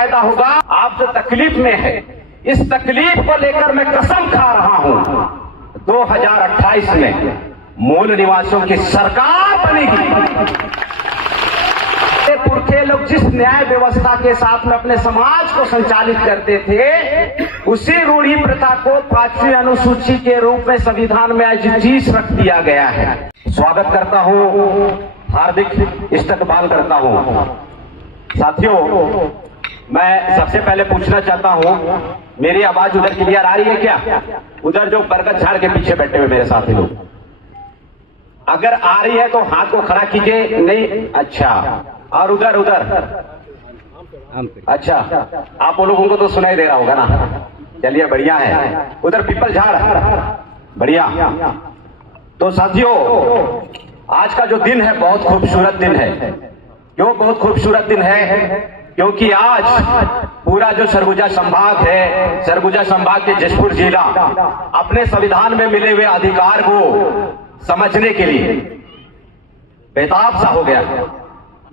पैदा होगा। आप जो तकलीफ में है, इस तकलीफ को लेकर मैं कसम खा रहा हूं 2028 में मूल निवासियों की सरकार बनेगी। पुरखे लोग जिस न्याय व्यवस्था के साथ में अपने समाज को संचालित करते थे, उसी रूढ़ी प्रथा को 5वीं अनुसूची के रूप में संविधान में आज जीस रख दिया गया है। स्वागत करता हूं, हार्दिक इस्तकबाल करता हूं। साथियों, मैं सबसे पहले पूछना चाहता हूं, मेरी आवाज उधर क्लियर आ रही है क्या? उधर जो बरगद झाड़ के पीछे बैठे हुए मेरे साथी लोग, अगर आ रही है तो हाथ को खड़ा कीजिए। नहीं? अच्छा। और उधर अच्छा, आप लोगों को तो सुनाई दे रहा होगा ना? चलिए, बढ़िया है। उधर पीपल झाड़, बढ़िया। तो साथियों, आज का जो दिन है बहुत खूबसूरत दिन है। क्यों बहुत खूबसूरत दिन है? क्योंकि आज पूरा जो सरगुजा संभाग है, सरगुजा संभाग के जशपुर जिला अपने संविधान में मिले हुए अधिकार को समझने के लिए बेताब सा हो गया।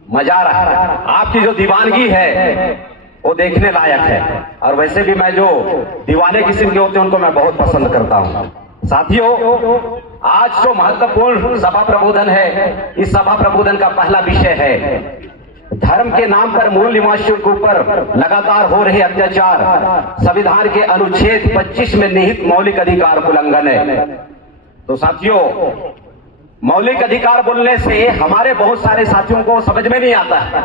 मजा आ रहा है। आपकी जो दीवानगी है वो देखने लायक है। और वैसे भी मैं जो दीवाने किस्म के होते हैं उनको मैं बहुत पसंद करता हूं। साथियों, आज जो महत्वपूर्ण सभा प्रबोधन है, इस सभा प्रबोधन का पहला विषय है धर्म के नाम पर मूल निवासियों के ऊपर लगातार हो रहे अत्याचार, संविधान के अनुच्छेद 25 में निहित मौलिक अधिकार उल्लंघन है। तो साथियों, मौलिक अधिकार बोलने से हमारे बहुत सारे साथियों को समझ में नहीं आता है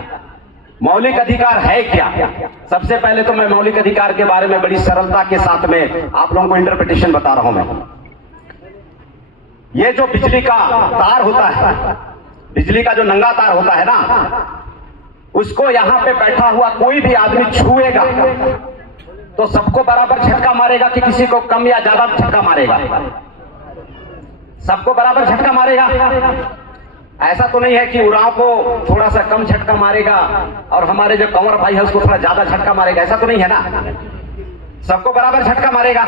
मौलिक अधिकार है क्या। सबसे पहले तो मैं मौलिक अधिकार के बारे में बड़ी सरलता के साथ में आप लोगों को इंटरप्रिटेशन बता रहा हूं। मैं ये जो बिजली का तार होता है, बिजली का जो नंगा तार होता है ना, उसको यहां पे बैठा हुआ कोई भी आदमी छुएगा तो सबको बराबर झटका मारेगा कि किसी को कम या ज्यादा झटका मारेगा? सबको बराबर झटका मारेगा। ऐसा तो नहीं है कि उराव को थोड़ा सा कम झटका मारेगा और हमारे जो कंवर भाई है उसको थोड़ा ज्यादा झटका मारेगा। ऐसा तो नहीं है ना? सबको बराबर झटका मारेगा।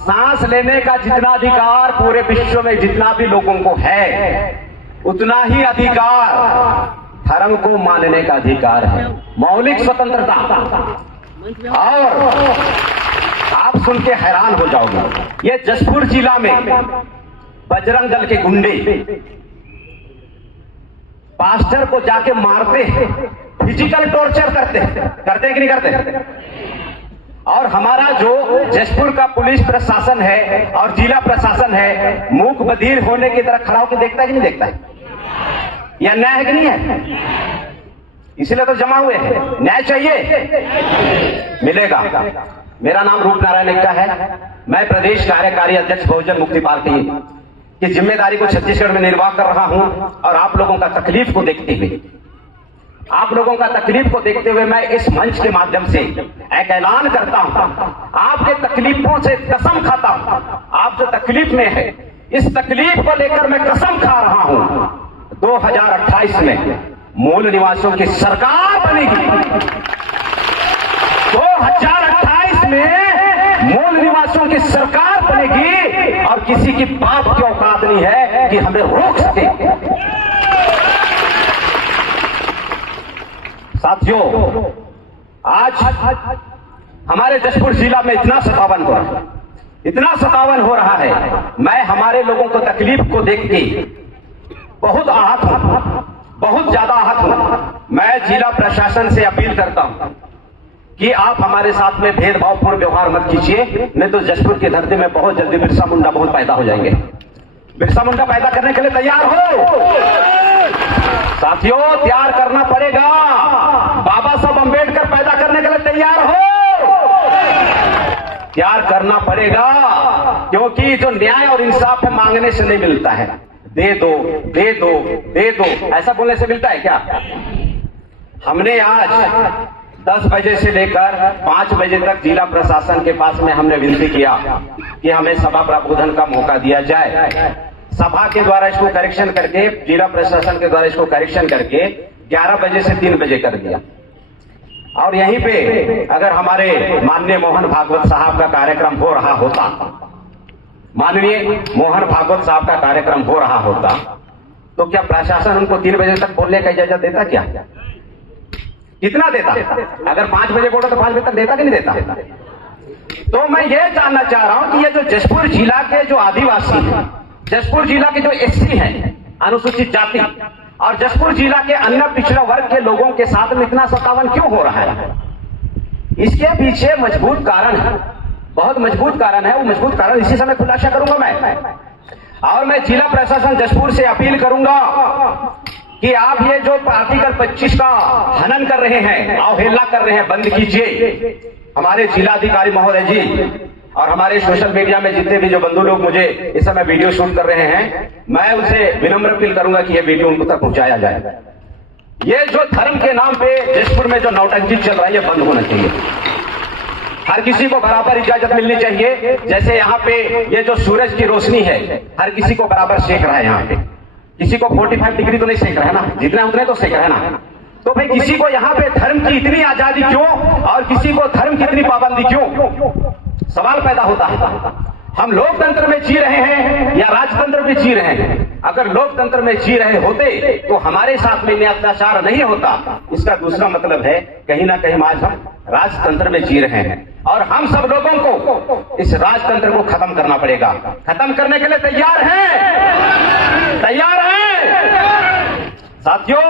सांस लेने का जितना अधिकार पूरे विश्व में जितना भी लोगों को है, उतना ही अधिकार धर्म को मानने का अधिकार है, मौलिक स्वतंत्रता। और आप सुन के हैरान हो जाओगे, ये जशपुर जिला में बजरंग दल के गुंडे पास्टर को जाके मारते हैं, फिजिकल टॉर्चर करते हैं कि नहीं करते? और हमारा जो जशपुर का पुलिस प्रशासन है और जिला प्रशासन है, मूक बधिर होने की तरह खड़ा होकर देखता है कि नहीं देखता है? यह न्याय है कि नहीं है? इसलिए तो जमा हुए हैं। न्याय चाहिए, मिलेगा। मेरा नाम रूप नारायण एक्का है। मैं प्रदेश कार्यकारी अध्यक्ष बहुजन मुक्ति पार्टी की जिम्मेदारी को छत्तीसगढ़ में निर्वाह कर रहा हूं। और आप लोगों का तकलीफ को देखते हुए मैं इस मंच के माध्यम से एक ऐलान करता हूं, आपके तकलीफों से कसम खाता हूं। आप जो तकलीफ में है, इस तकलीफ को लेकर मैं कसम खा रहा हूं 2028 में मूल निवासियों की सरकार बनेगी। 2028 में मूल निवासियों की सरकार बनेगी और किसी की बात की औकात नहीं है कि हमें रोक सके। साथियों, आज हमारे जशपुर जिला में इतना सतावन हो रहा है। मैं हमारे लोगों को तकलीफ को देख के बहुत आहत हूं, बहुत ज्यादा आहत हूं। मैं जिला प्रशासन से अपील करता हूं कि आप हमारे साथ में भेदभावपूर्ण व्यवहार मत कीजिए, नहीं तो जशपुर की धरती में बहुत जल्दी बिरसा मुंडा बहुत पैदा हो जाएंगे। बिरसा मुंडा पैदा करने के लिए तैयार हो साथियों, तैयार करना पड़ेगा। बाबा साहब अंबेडकर पैदा करने के लिए तैयार हो, तैयार करना पड़ेगा। क्योंकि जो न्याय और इंसाफ है मांगने से नहीं मिलता है, दे दो दे दो दे दो ऐसा बोलने से मिलता है क्या? हमने आज 10 बजे से लेकर 5 बजे तक जिला प्रशासन के पास में हमने विनती किया कि हमें सभा प्रबोधन का मौका दिया जाए। सभा के द्वारा इसको करेक्शन करके, जिला प्रशासन के द्वारा इसको करेक्शन करके 11 बजे से 3 बजे कर दिया। और यहीं पे अगर हमारे माननीय मोहन भागवत साहब का कार्यक्रम हो रहा होता, माननीय मोहन भागवत साहब का कार्यक्रम हो रहा होता, तो क्या प्रशासन उनको 3 बजे तक बोलने का इजाजत देता क्या? कितना देता? अगर 5 बजे बोलो तो 5 बजे तक देता कि नहीं देता? तो मैं ये जानना चाह रहा हूं कि ये जो जशपुर जिला के जो आदिवासी हैं, जशपुर जिला के जो एससी हैं, अनुसूचित जाति, और जशपुर जिला के अन्य पिछड़ा वर्ग के लोगों के साथ में इतना सतावन क्यों हो रहा है? इसके पीछे मजबूत कारण है, बहुत मजबूत कारण है। वो मजबूत कारण इसी समय खुलासा करूंगा मैं। और मैं जिला प्रशासन जशपुर से अपील करूंगा कि आप ये जो आर्टिकल 25 का हनन कर रहे हैं, अवहेलना कर रहे हैं, बंद कीजिए। हमारे जिलाधिकारी महोदय जी और हमारे सोशल मीडिया में जितने भी जो बंधु लोग मुझे इस समय वीडियो शूट कर रहे हैं, मैं उनसे विनम्र अपील करूंगा कि ये वीडियो उनको तक पहुंचाया जाए। ये जो धर्म के नाम पे जशपुर में जो नौटंकी चल रहा है, ये बंद होना चाहिए। हर किसी को बराबर इजाजत मिलनी चाहिए। जैसे यहाँ पे ये जो सूरज की रोशनी है, हर किसी को बराबर सेक रहा है। यहाँ पे किसी को 45 डिग्री तो नहीं सेक रहा है ना, जितने उतने तो सेक रहा है ना। तो भाई किसी को यहाँ पे धर्म की इतनी आजादी क्यों और किसी को धर्म की इतनी पाबंदी क्यों? सवाल पैदा होता है। हम लोकतंत्र में जी रहे हैं या राजतंत्र में जी रहे हैं? अगर लोकतंत्र में जी रहे होते तो हमारे साथ में इन्हें अत्याचार नहीं होता। इसका दूसरा मतलब है कहीं ना कहीं आज हम राजतंत्र में जी रहे हैं और हम सब लोगों को इस राजतंत्र को खत्म करना पड़ेगा। खत्म करने के लिए तैयार हैं? तैयार हैं साथियों?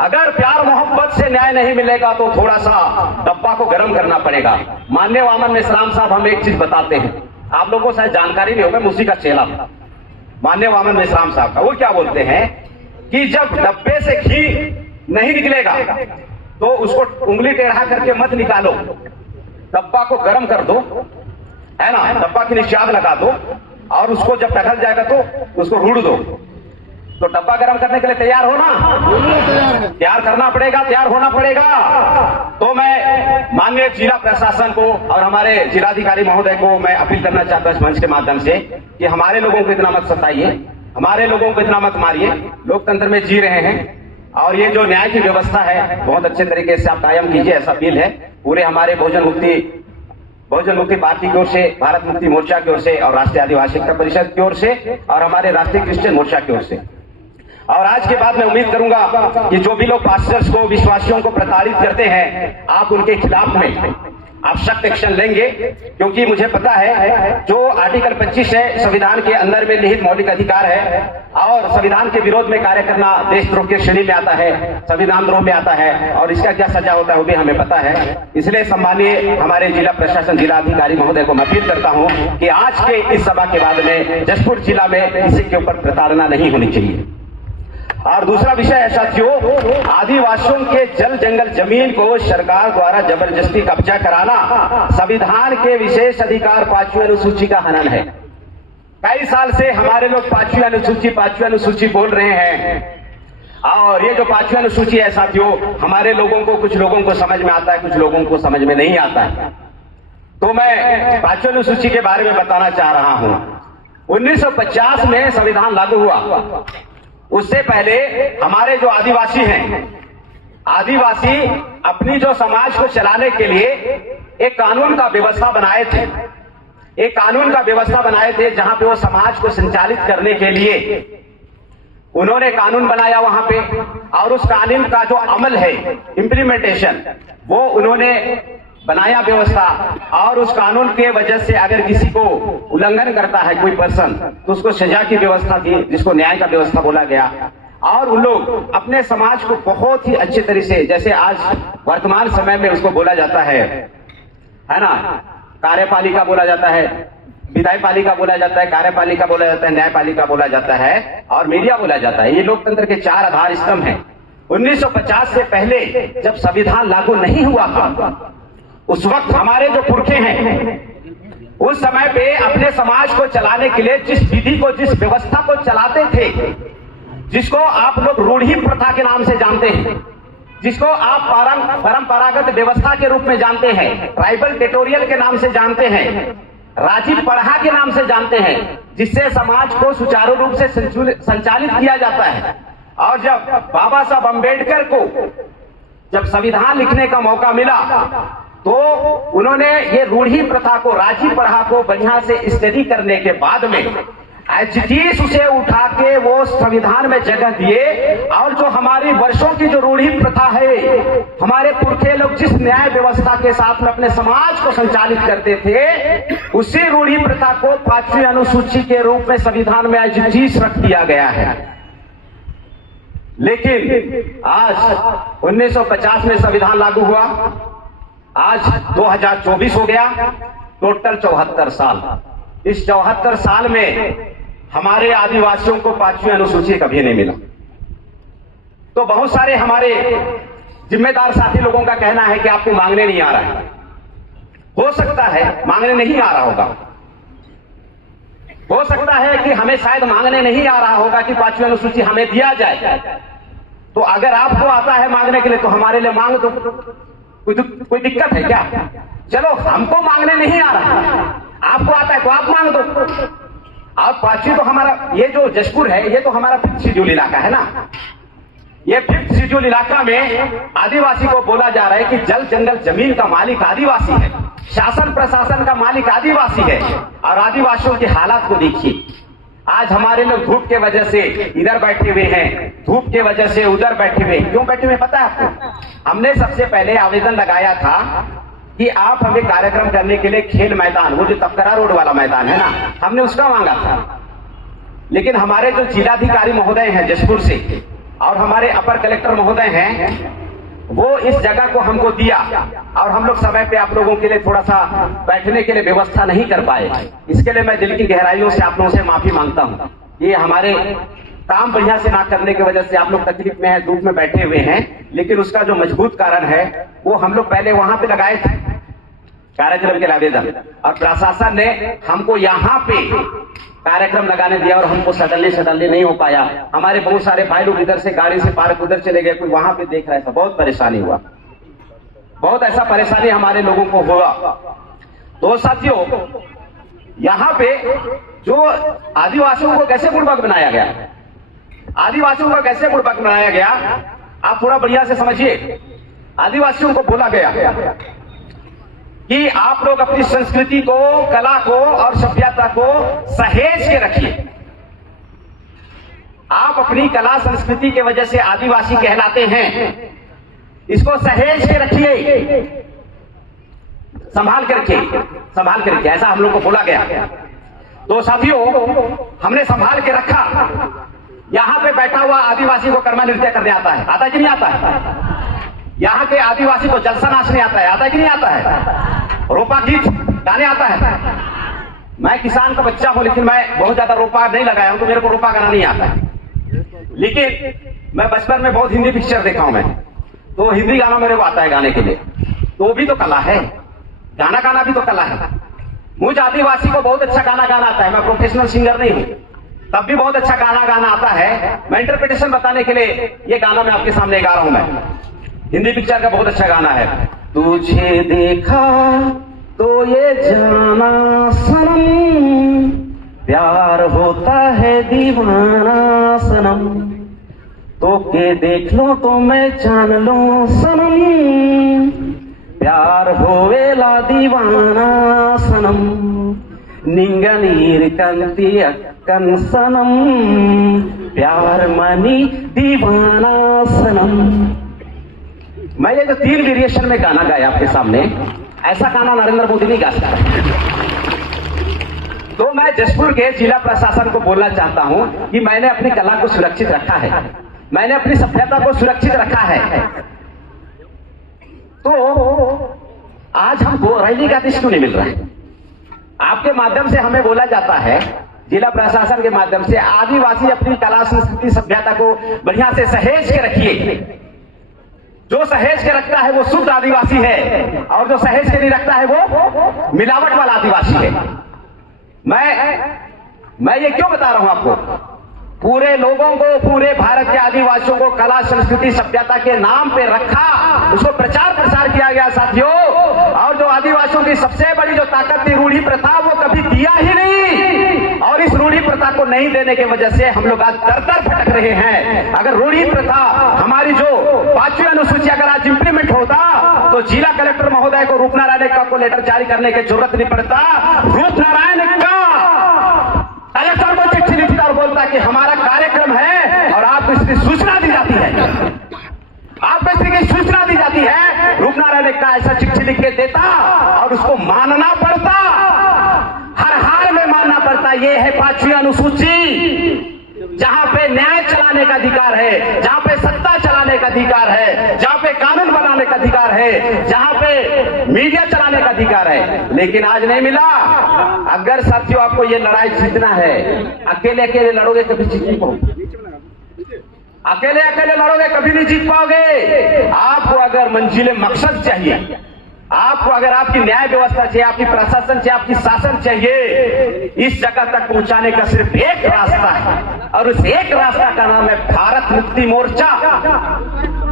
अगर प्यार मोहब्बत से न्याय नहीं मिलेगा तो थोड़ा सा डब्बा को गर्म करना पड़ेगा। माननीय वामन मिश्राम साहब हम एक चीज बताते हैं, आप लोगों को शायद जानकारी नहीं होगा, मैं उसी का चेला था। माननीय वामन मिश्राम साहब का वो क्या बोलते हैं कि जब डब्बे से घी नहीं निकलेगा तो उसको उंगली टेढ़ा करके मत निकालो, डब्बा को गर्म कर दो, है ना, डब्बा के नीचे आग लगा दो और उसको जब पिघल जाएगा तो उसको रूढ़ दो। तो डब्बा गर्म करने के लिए तैयार हो ना? तैयार करना पड़ेगा, तैयार होना पड़ेगा। तो मैं माननीय जिला प्रशासन को और हमारे जिलाधिकारी महोदय को मैं अपील करना चाहता हूं इस मंच के माध्यम से कि हमारे लोगों को इतना मत सताइए, हमारे लोगों को इतना मत मारिए। लोकतंत्र में जी रहे हैं और ये जो न्याय की व्यवस्था है बहुत अच्छे तरीके से आप कायम कीजिए, ऐसा अपील है पूरे हमारे बहुजन मुक्ति पार्टी की ओर से, भारत मुक्ति मोर्चा की ओर से और राष्ट्रीय आदिवासी एकता परिषद की ओर से और हमारे राष्ट्रीय क्रिश्चियन मोर्चा की ओर से। और आज के बाद मैं उम्मीद करूंगा कि जो भी लोग पास्टर्स को, विश्वासियों को प्रताड़ित करते हैं, आप उनके खिलाफ में आप सख्त एक्शन लेंगे, क्योंकि मुझे पता है जो आर्टिकल 25 है संविधान के अंदर में निहित मौलिक अधिकार है और संविधान के विरोध में कार्य करना देशद्रोह की श्रेणी में आता है, संविधान द्रोह में आता है और इसका क्या सजा होता है वो भी हमें पता है। इसलिए सम्मानीय हमारे जिला प्रशासन, जिलाधिकारी महोदय को मैं अपील करता हूं कि आज के इस सभा के बाद में जशपुर जिला में किसी के ऊपर प्रताड़ना नहीं होनी चाहिए। और दूसरा विषय है साथियों, आदिवासियों के जल जंगल जमीन को सरकार द्वारा जबरदस्ती कब्जा कराना संविधान के विशेष अधिकार 5वीं अनुसूची का हनन है। कई साल से हमारे लोग 5वीं अनुसूची बोल रहे हैं और ये जो 5वीं अनुसूची है साथियों, हमारे लोगों को, कुछ लोगों को समझ में आता है, कुछ लोगों को समझ में नहीं आता है। तो मैं 5वीं अनुसूची के बारे में बताना चाह रहा हूं। 1950 में संविधान लागू हुआ, उससे पहले हमारे जो आदिवासी हैं, आदिवासी अपनी जो समाज को चलाने के लिए एक कानून का व्यवस्था बनाए थे, एक कानून का व्यवस्था बनाए थे जहां पे वो समाज को संचालित करने के लिए उन्होंने कानून बनाया वहां पे, और उस कानून का जो अमल है, इम्प्लीमेंटेशन, वो उन्होंने बनाया व्यवस्था। और उस कानून के वजह से अगर किसी को उल्लंघन करता है कोई पर्सन तो उसको सजा की व्यवस्था थी, जिसको न्याय का व्यवस्था बोला गया। और उन लोग अपने समाज को बहुत ही अच्छे तरीके से, जैसे आज वर्तमान समय में उसको बोला जाता है ना, कार्यपालिका बोला जाता है, विधायपालिका बोला जाता है, कार्यपालिका बोला जाता है, न्यायपालिका बोला जाता है और मीडिया बोला जाता है। ये लोकतंत्र के 4 आधार स्तंभ हैं। 1950 से पहले जब संविधान लागू नहीं हुआ था, उस वक्त हमारे जो पुरखे हैं उस समय पे अपने समाज को चलाने के लिए जिस विधि को, जिस व्यवस्था को चलाते थे, जिसको आप लोग रूढ़ी प्रथा के नाम से जानते हैं, जिसको आप परंपरागत व्यवस्था के रूप में जानते हैं, ट्राइबल टेटोरियल के नाम से जानते हैं, राजीव पढ़ा के नाम से जानते हैं, जिससे समाज को सुचारू रूप से संचालित किया जाता है। और जब बाबा साहब अम्बेडकर को जब संविधान लिखने का मौका मिला तो उन्होंने ये रूढ़ी प्रथा को, राजीव पढ़ा को बढ़िया से स्टडी करने के बाद में एचटीस उसे उठा के वो संविधान में जगह दिए। और जो हमारी वर्षों की जो रूढ़ी प्रथा है, हमारे पुरखे लोग जिस न्याय व्यवस्था के साथ में अपने समाज को संचालित करते थे, उसी रूढ़ी प्रथा को 5वीं अनुसूची के रूप में संविधान में एचटीस रख दिया गया है। लेकिन आज 1950 में संविधान लागू हुआ, आज 2024 हो गया, टोटल 74 साल। इस 74 साल में हमारे आदिवासियों को 5वीं अनुसूची कभी नहीं मिला। तो बहुत सारे हमारे जिम्मेदार साथी लोगों का कहना है कि आपको मांगने नहीं आ रहा है। हो सकता है मांगने नहीं आ रहा होगा, हो सकता है कि हमें शायद मांगने नहीं आ रहा होगा कि 5वीं अनुसूची हमें दिया जाए। तो अगर आपको आता है मांगने के लिए तो हमारे लिए मांग दो, कोई दिक्कत है क्या? चलो, हमको मांगने नहीं आ रहा, आपको आता है तो आप मांग दो। आप 5वीं तो हमारा ये जो जशपुर है, ये तो हमारा 5th शेड्यूल इलाका है ना। ये 5th शेड्यूल इलाका में आदिवासी को बोला जा रहा है कि जल जंगल जमीन का मालिक आदिवासी है, शासन प्रशासन का मालिक आदिवासी है। और आदिवासियों के हालात को देखिए, आज हमारे लोग धूप के वजह से इधर बैठे हुए हैं, धूप के वजह से उधर बैठे हुए। क्यों बैठे हुए पता है आपको? हमने सबसे पहले आवेदन लगाया था कि आप हमें कार्यक्रम करने के लिए खेल मैदान, वो जो तपकरा रोड वाला मैदान है ना, हमने उसका मांगा था। लेकिन हमारे जो जिलाधिकारी महोदय हैं जशपुर से और हमारे अपर कलेक्टर महोदय हैं, वो इस जगह को हमको दिया और हम लोग समय पे आप लोगों के लिए थोड़ा सा बैठने के लिए व्यवस्था नहीं कर पाए। इसके लिए मैं दिल की गहराइयों से आप लोगों से माफी मांगता हूँ। ये हमारे काम बढ़िया से ना करने की वजह से आप लोग तकलीफ में हैं, धूप में बैठे हुए हैं। लेकिन उसका जो मजबूत कारण है वो हम लोग पहले वहां पे लगाए थे कार्यक्रम के आवेदन, और प्रशासन ने हमको यहाँ पे कार्यक्रम लगाने दिया और हमको सडनली नहीं हो पाया। हमारे बहुत सारे भाई लोग इधर से गाड़ी से पार्क उधर चले गए, कोई वहां पे देख रहा था, बहुत परेशानी हुआ, बहुत ऐसा परेशानी हमारे लोगों को हुआ। तो साथियों, यहाँ पे जो आदिवासियों को कैसे बुड़बक बनाया गया, आदिवासियों को कैसे बुड़बक बनाया गया, आप थोड़ा बढ़िया से समझिए। आदिवासियों को बोला गया कि आप लोग अपनी संस्कृति को, कला को और सभ्यता को सहेज के रखिए। आप अपनी कला संस्कृति के वजह से आदिवासी कहलाते हैं, इसको सहेज के रखिए, संभाल के रखिए, संभाल के रखिए, ऐसा हम लोग को बोला गया। तो साथियों, हमने संभाल के रखा। यहां पे बैठा हुआ आदिवासी को कर्मा नृत्य करने आता है कि नहीं आता है? यहाँ के आदिवासी को जलसा नाचने आता है कि नहीं आता है? रोपा गीत गाने आता है? मैं किसान का बच्चा हूं, लेकिन मैं बहुत ज्यादा रोपा नहीं लगाया हूं, तो मेरे को रोपा गाना नहीं आता है। लेकिन मैं बचपन में बहुत हिंदी पिक्चर देखा हूं मैं, तो हिंदी गाना मेरे को आता है गाने के लिए। तो वो भी तो कला है, गाना गाना भी तो कला है। मुझे आदिवासी को बहुत अच्छा गाना गाना आता है, मैं प्रोफेशनल सिंगर नहीं हूं, तब भी बहुत अच्छा गाना गाना आता है। मैं इंटरप्रिटेशन बताने के लिए ये गाना मैं आपके सामने गा रहा हूं। मैं हिंदी पिक्चर का बहुत अच्छा गाना है। तुझे देखा तो ये जाना सनम, प्यार होता है दीवाना सनम, तो के देख लो तो मैं जान लो सनम, प्यार होवेला दीवाना सनम, निंग नीर कंती अक्कन सनम, प्यार मनी दीवाना सनम। मैं ये जो 3 वेरिएशन में गाना गाया आपके सामने, ऐसा गाना नरेंद्र मोदी नहीं गा सकता। तो मैं जशपुर के जिला प्रशासन को बोलना चाहता हूं कि मैंने अपनी कला को सुरक्षित रखा है, मैंने अपनी सभ्यता को सुरक्षित रखा है। तो आज हमको रैली का आदेश क्यों नहीं मिल रहा है? आपके माध्यम से हमें बोला जाता है, जिला प्रशासन के माध्यम से, आदिवासी अपनी कला संस्कृति सभ्यता को बढ़िया से सहेज के रखिए। जो सहेज के रखता है वो शुद्ध आदिवासी है, और जो सहेज के नहीं रखता है वो मिलावट वाला आदिवासी है। मैं ये क्यों बता रहा हूं आपको? पूरे लोगों को, पूरे भारत के आदिवासियों को कला संस्कृति सभ्यता के नाम पे रखा, उसको प्रचार प्रसार किया गया साथियों। और जो आदिवासियों की सबसे बड़ी जो ताकत थी रूढ़ी प्रथा, वो कभी दिया ही नहीं, और इस रूढ़ी प्रथा को नहीं देने की वजह से हम लोग आज दर दर भटक रहे हैं। अगर रूढ़ी प्रथा हमारी जो 5वीं अनुसूची अगर आज इंप्लीमेंट होता तो जिला कलेक्टर महोदय को रूपनारायण एक्का को लेटर जारी करने की जरूरत नहीं पड़ता। रूपनारायण एक्का कलेक्टर को कि हमारा कार्यक्रम है और आपको इसकी सूचना दी जाती है, आपको इसकी सूचना दी जाती है। रूपनारायण का ऐसा चिट्ठी लिख के देता और उसको मानना पड़ता, हर हाल में मानना पड़ता। ये है 5वीं अनुसूची, जहां पे न्याय चलाने का अधिकार है, जहां पे सत्ता चलाने का अधिकार है, जहां पे कानून बनाने का अधिकार है, जहां पे मीडिया चलाने का अधिकार है। लेकिन आज नहीं मिला। अगर साथियों आपको ये लड़ाई जीतना है, अकेले अकेले लड़ोगे कभी जीत नहीं पाओगे, अकेले अकेले लड़ोगे कभी नहीं जीत पाओगे। आपको अगर मंजिले मकसद चाहिए, आपको अगर आपकी न्याय व्यवस्था चाहिए, आपकी प्रशासन चाहिए, आपकी शासन चाहिए, इस जगह तक पहुंचाने का सिर्फ एक रास्ता है और उस एक रास्ता का नाम है भारत मुक्ति मोर्चा।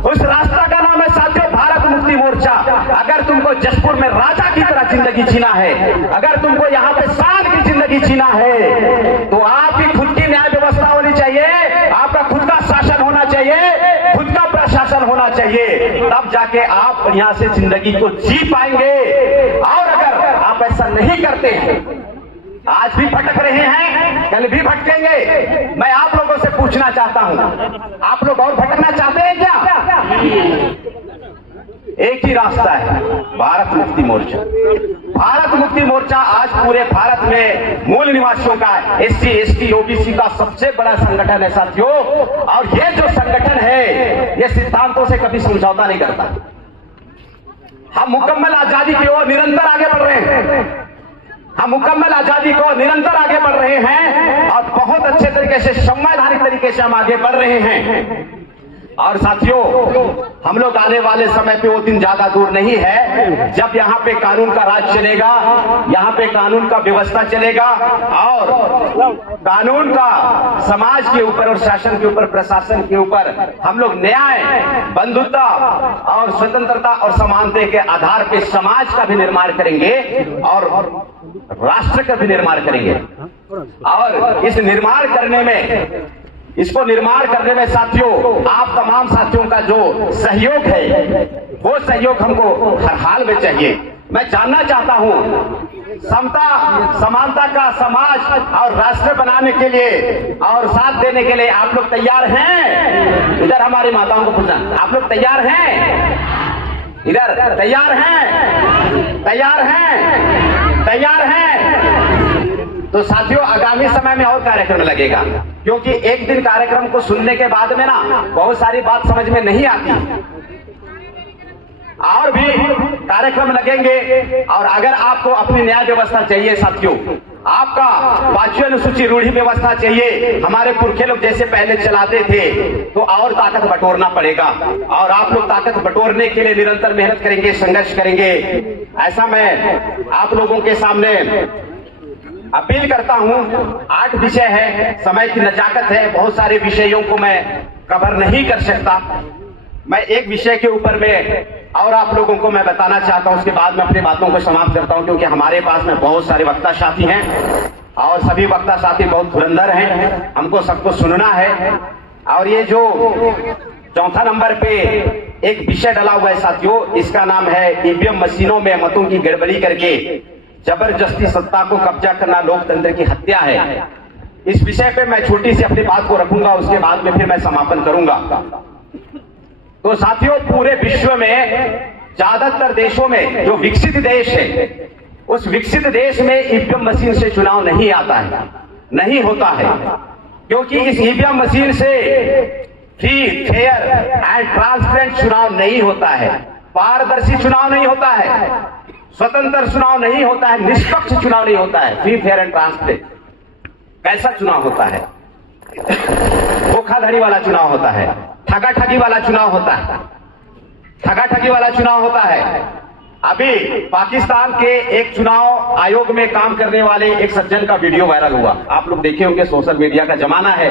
उस रास्ता का नाम है साथियों भारत मुक्ति मोर्चा। अगर तुमको जशपुर में राजा की तरह जिंदगी जीना है, अगर तुमको यहाँ पे शान की जिंदगी जीना है, तो आपकी खुद की न्याय व्यवस्था होनी चाहिए, आपका खुद का शासन होना चाहिए, खुद का प्रशासन होना चाहिए, तब जाके आप बढ़िया से जिंदगी को जी पाएंगे। और अगर आप ऐसा नहीं करते हैं, आज भी भटक रहे हैं, कल भी भटकेंगे, मैं आप लोगों से पूछना चाहता हूं, आप लोग और भटकना चाहते हैं क्या? एक ही रास्ता है, भारत मुक्ति मोर्चा। भारत मुक्ति मोर्चा आज पूरे भारत में मूल निवासियों का, SC, ST, OBC का सबसे बड़ा संगठन है साथियों। और ये जो संगठन है, ये सिद्धांतों से कभी समझौता नहीं करता। हम मुकम्मल आजादी की ओर निरंतर आगे बढ़ रहे हैं, हम मुकम्मल आजादी को निरंतर आगे बढ़ रहे हैं और बहुत अच्छे तरीके से, संवैधानिक तरीके से हम आगे बढ़ रहे हैं। और साथियों, हम लोग आने वाले समय पे वो दिन ज्यादा दूर नहीं है जब यहाँ पे कानून का राज चलेगा, यहाँ पे कानून का व्यवस्था चलेगा और कानून का समाज के ऊपर और शासन के ऊपर, प्रशासन के ऊपर हम लोग न्याय, बंधुता और स्वतंत्रता और समानता के आधार पे समाज का भी निर्माण करेंगे और राष्ट्र का भी निर्माण करेंगे। और इस निर्माण करने में, इसको निर्माण करने में साथियों, आप तमाम साथियों का जो सहयोग है, वो सहयोग हमको हर हाल में चाहिए। मैं जानना चाहता हूं, समता समानता का समाज और राष्ट्र बनाने के लिए और साथ देने के लिए आप लोग तैयार हैं? इधर हमारी माताओं को पूछना, आप लोग तैयार हैं? इधर तैयार हैं? तैयार हैं? तैयार हैं? तो साथियों, आगामी समय में और कार्यक्रम लगेगा, क्योंकि एक दिन कार्यक्रम को सुनने के बाद में ना बहुत सारी बात समझ में नहीं आती, और भी कार्यक्रम लगेंगे। और अगर आपको अपनी न्याय व्यवस्था चाहिए साथियों, आपका 5वीं अनुसूची रूढ़ी व्यवस्था चाहिए, हमारे पुरखे लोग जैसे पहले चलाते थे, तो और ताकत बटोरना पड़ेगा। और आप लोग ताकत बटोरने के लिए निरंतर मेहनत करेंगे, संघर्ष करेंगे। ऐसा मैं आप लोगों के सामने अपील करता हूं। 8 विषय है, समय की नजाकत है, बहुत सारे विषयों को मैं कवर नहीं कर सकता। मैं एक विषय के ऊपर में और आप लोगों को मैं बताना चाहता हूं, उसके बाद मैं अपनी बातों को समाप्त करता हूं, क्योंकि हमारे पास में बहुत सारे वक्ता साथी हैं और सभी वक्ता साथी बहुत धुरंधर हैं, हमको सबको सुनना है। और ये जो 4था नंबर पे एक विषय डला हुआ है साथियों, इसका नाम है EVM मशीनों में मतों की गड़बड़ी करके जबरदस्ती सत्ता को कब्जा करना लोकतंत्र की हत्या है। इस विषय पे मैं छोटी सी अपनी बात को रखूंगा, उसके बाद में फिर मैं समापन करूंगा। तो साथियों, पूरे विश्व में ज्यादातर देशों में जो विकसित देश है, उस विकसित देश में EVM मशीन से चुनाव नहीं आता है, नहीं होता है, क्योंकि इस EVM मशीन से फ्री, फेयर एंड ट्रांसपेरेंट चुनाव नहीं होता है, पारदर्शी चुनाव नहीं होता है, स्वतंत्र चुनाव नहीं होता है, निष्पक्ष चुनाव नहीं होता है। फ्री, फेयर एंड ट्रांसपेरेंट कैसा चुनाव होता है? धोखाधड़ी वाला चुनाव होता है, ठगाठगी वाला चुनाव होता है, ठगाठगी वाला चुनाव होता है। अभी पाकिस्तान के एक चुनाव आयोग में काम करने वाले एक सज्जन का वीडियो वायरल हुआ, आप लोग देखे होंगे, सोशल मीडिया का जमाना है।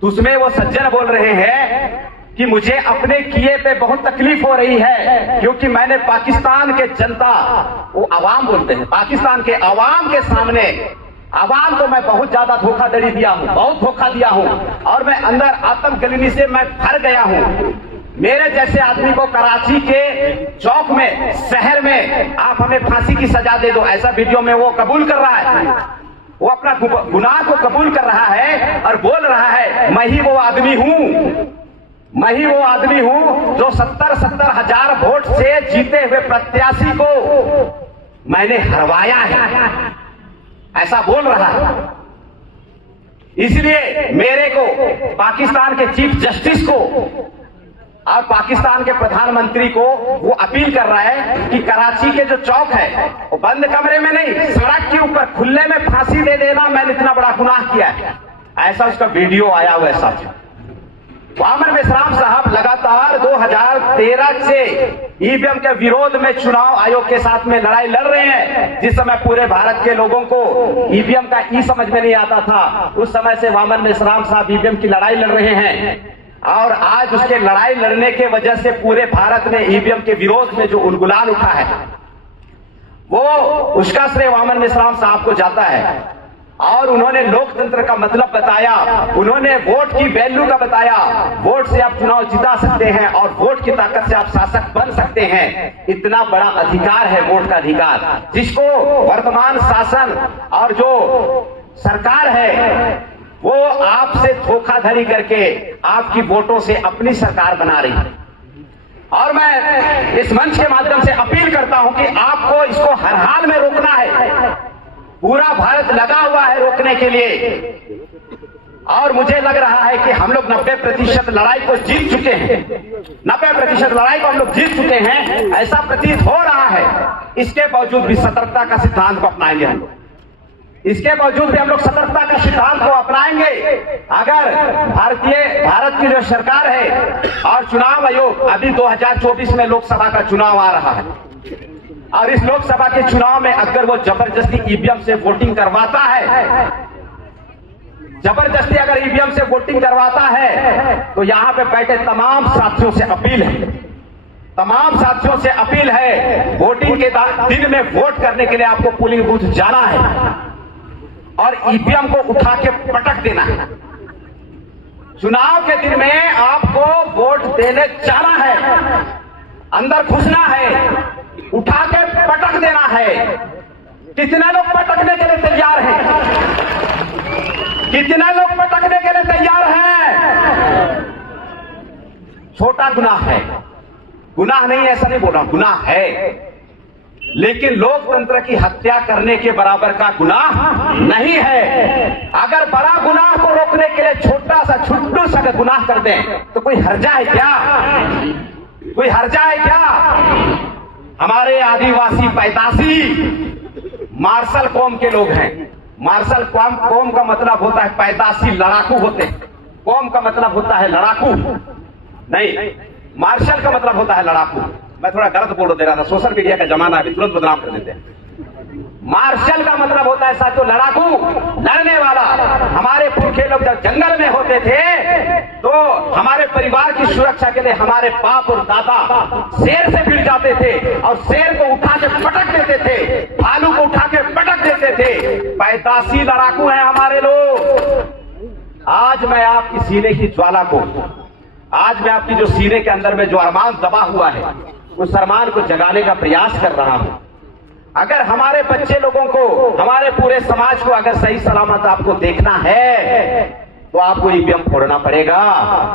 तो उसमें वो सज्जन बोल रहे हैं कि मुझे अपने किए पे बहुत तकलीफ हो रही है, क्योंकि मैंने पाकिस्तान के जनता, वो अवाम बोलते हैं, पाकिस्तान के अवाम के सामने, अवाम को मैं बहुत ज्यादा धोखाधड़ी दिया हूं, बहुत धोखा दिया हूं, और मैं अंदर आत्मग्लानि से मैं भर गया हूं। मेरे जैसे आदमी को कराची के चौक में, शहर में आप हमें फांसी की सजा दे दो, ऐसा वीडियो में वो कबूल कर रहा है। वो अपना गुनाह को कबूल कर रहा है और बोल रहा है मैं ही वो आदमी हूं जो 70 हजार वोट से जीते हुए प्रत्याशी को मैंने हरवाया है, ऐसा बोल रहा है। इसलिए मेरे को पाकिस्तान के चीफ जस्टिस को और पाकिस्तान के प्रधानमंत्री को वो अपील कर रहा है कि कराची के जो चौक है वो बंद कमरे में नहीं, सड़क के ऊपर खुले में फांसी दे देना, मैंने इतना बड़ा गुनाह किया है, ऐसा उसका वीडियो आया हुआ है साथियों। वामन मेश्राम साहब लगातार 2013 से ईवीएम के विरोध में चुनाव आयोग के साथ में लड़ाई लड़ रहे हैं। जिस समय पूरे भारत के लोगों को ईवीएम का ई समझ में नहीं आता था, उस समय से वामन मेश्राम साहब ईवीएम की लड़ाई लड़ रहे हैं और आज उसके लड़ाई लड़ने के वजह से पूरे भारत में ईवीएम के विरोध में जो उलगुलान उठा है वो उसका श्रेय वामन मेश्राम साहब को जाता है। और उन्होंने लोकतंत्र का मतलब बताया, उन्होंने वोट की वैल्यू का बताया, वोट से आप चुनाव जिता सकते हैं और वोट की ताकत से आप शासक बन सकते हैं। इतना बड़ा अधिकार है वोट का अधिकार, जिसको वर्तमान शासन और जो सरकार है वो आपसे धोखाधड़ी करके आपकी वोटों से अपनी सरकार बना रही है। और मैं इस मंच के माध्यम से अपील करता हूं कि आपको इसको हर हाल में रोकना है। पूरा भारत लगा हुआ है रोकने के लिए और मुझे लग रहा है कि हम लोग 90% लड़ाई को जीत चुके हैं। 90% लड़ाई को हम लोग जीत चुके हैं, ऐसा प्रतीत हो रहा है। इसके बावजूद भी सतर्कता का सिद्धांत को अपनाएंगे हम लोग, इसके बावजूद भी हम लोग सतर्कता का सिद्धांत को अपनाएंगे। अगर भारत की जो सरकार है और चुनाव आयोग अभी 2024 में लोकसभा का चुनाव आ रहा है और इस लोकसभा के चुनाव में अगर वो जबरदस्ती ईवीएम से वोटिंग करवाता है, जबरदस्ती अगर ईवीएम से वोटिंग करवाता है तो यहां पे बैठे तमाम साथियों से अपील है, वोटिंग के दिन में वोट करने के लिए आपको पोलिंग बूथ जाना है और ईवीएम को उठा के पटक देना है। चुनाव के दिन में आपको वोट देने जाना है, अंदर घुसना है, उठा के पटक देना है। कितने लोग पटकने के लिए तैयार हैं? कितने लोग पटकने के लिए तैयार हैं? छोटा गुनाह है, गुनाह नहीं ऐसा नहीं बोल रहा, गुनाह है, लेकिन लोकतंत्र की हत्या करने के बराबर का गुनाह नहीं है। अगर बड़ा गुनाह को रोकने के लिए छोटा सा छुट्टू सा गुनाह कर दें तो कोई हर्जा है क्या? कोई हर्जा है क्या? हमारे आदिवासी पैदाशी मार्शल कौम के लोग हैं। मार्शल कौम का मतलब होता है पैदाशी लड़ाकू होते हैं। कौम का मतलब होता है लड़ाकू नहीं, मार्शल का मतलब होता है लड़ाकू। मैं थोड़ा गलत बोल दे रहा था, सोशल मीडिया का जमाना अभी तुरंत बदनाम कर देते हैं। मार्शल का मतलब होता है साथियों लड़ाकू, लड़ने वाला। हमारे पुरखे लोग जब जंगल में होते थे तो हमारे परिवार की सुरक्षा के लिए हमारे बाप और दादा शेर से भिड़ जाते थे और शेर को उठा के पटक देते थे, भालू को उठा के पटक देते थे। पैदाशी लड़ाकू हैं हमारे लोग। आज मैं आपकी सीने की ज्वाला को, आज मैं आपकी जो सीने के अंदर में जो अरमान दबा हुआ है उस अरमान को जगाने का प्रयास कर रहा हूं। अगर हमारे बच्चे लोगों को, हमारे पूरे समाज को अगर सही सलामत आपको देखना है तो आपको ईवीएम फोड़ना पड़ेगा।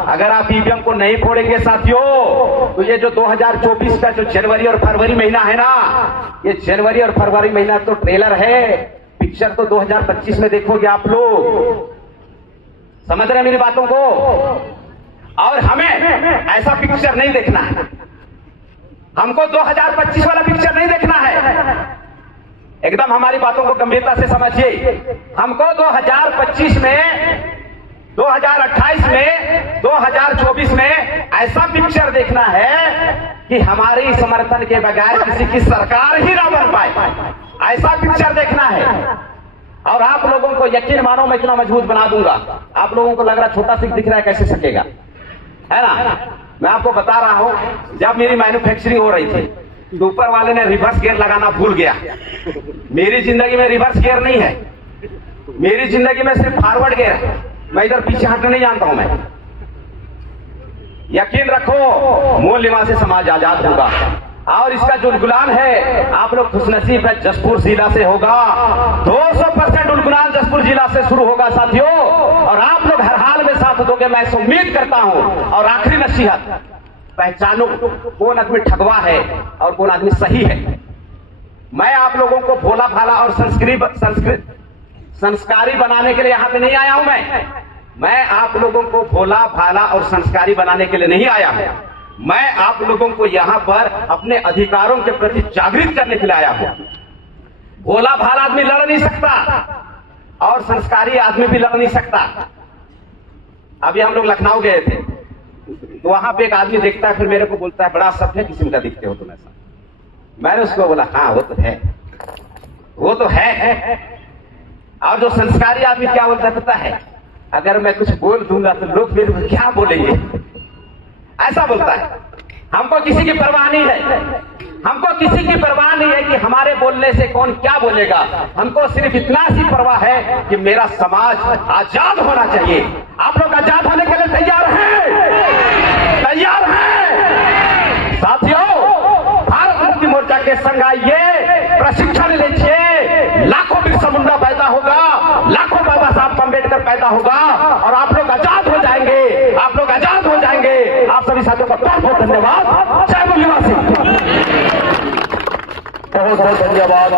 अगर आप ईवीएम को नहीं फोड़ेंगे साथियों तो ये जो 2024 का जो जनवरी और फरवरी महीना है ना, ये जनवरी और फरवरी महीना तो ट्रेलर है, पिक्चर तो 2025 में देखोगे आप लोग। समझ रहे हैं मेरी बातों को? और हमें ऐसा पिक्चर नहीं देखना है, हमको 2025 वाला पिक्चर नहीं देखना है। एकदम हमारी बातों को गंभीरता से समझिए। हमको 2025 में, 2028 में, 2024 में ऐसा पिक्चर देखना है कि हमारी समर्थन के बगैर किसी की सरकार ही ना बन पाए, ऐसा पिक्चर देखना है। और आप लोगों को यकीन मानो मैं इतना मजबूत बना दूंगा। आप लोगों को लग रहा छोटा सिख दिख रहा है, कैसे सकेगा, है ना? मैं आपको बता रहा हूं, जब मेरी मैन्युफैक्चरिंग हो रही थी तो ऊपर वाले ने रिवर्स गियर लगाना भूल गया। मेरी जिंदगी में रिवर्स गियर नहीं है, मेरी जिंदगी में सिर्फ फॉरवर्ड गियर है। मैं इधर पीछे हटना नहीं जानता हूं। मैं यकीन रखो मूल निवासी समाज आजाद होगा, और इसका जो उलगुलान है आप लोग खुशनसीब है, जसपुर जिला से होगा। 200% उलगुलान जसपुर जिला से शुरू होगा साथियों, और आप लोग हर हाल में साथ दोगे, मैं इसे उम्मीद करता हूं। और आखिरी नसीहत, पहचानो कौन आदमी ठगवा है और कौन आदमी सही है। मैं आप लोगों को भोला भाला और संस्कारी बनाने के लिए यहां पे नहीं आया हूं। मैं आप लोगों को भोला भाला और संस्कारी बनाने के लिए नहीं आया हूं। मैं आप लोगों को यहां पर अपने अधिकारों के प्रति जागृत करने के लिए आया हूं। भोला भाला आदमी लड़ नहीं सकता और संस्कारी आदमी भी लड़ नहीं सकता। अभी हम लोग लखनऊ गए थे, तो वहां पे एक आदमी देखता है, फिर मेरे को बोलता है बड़ा सभ्य किस्म का दिखते हो तुम ऐसा। मैंने उसको बोला हाँ वो तो है, वो तो है। और जो संस्कारी आदमी क्या बोलता है पता है, अगर मैं कुछ बोल दूंगा तो लोग मेरे को क्या बोलेंगे, ऐसा बोलता है। हमको किसी की परवाह नहीं है, हमको किसी की परवाह नहीं है कि हमारे बोलने से कौन क्या बोलेगा। हमको सिर्फ इतना सी परवाह है कि मेरा समाज आजाद होना चाहिए। आप लोग आजाद होने के लिए तैयार हैं? तैयार हैं साथियों? भारत मुक्ति मोर्चा के संग आइए, प्रशिक्षण लीजिए। लाखों बिरसा मुंडा पैदा होगा, लाखों बाबा साहब अम्बेडकर पैदा होगा, और आप लोग आजाद हो जाएंगे, आप लोग आजाद हो जाएंगे। आप सभी साथियों का बहुत बहुत धन्यवाद। जय बोल निवासी, बहुत बहुत धन्यवाद।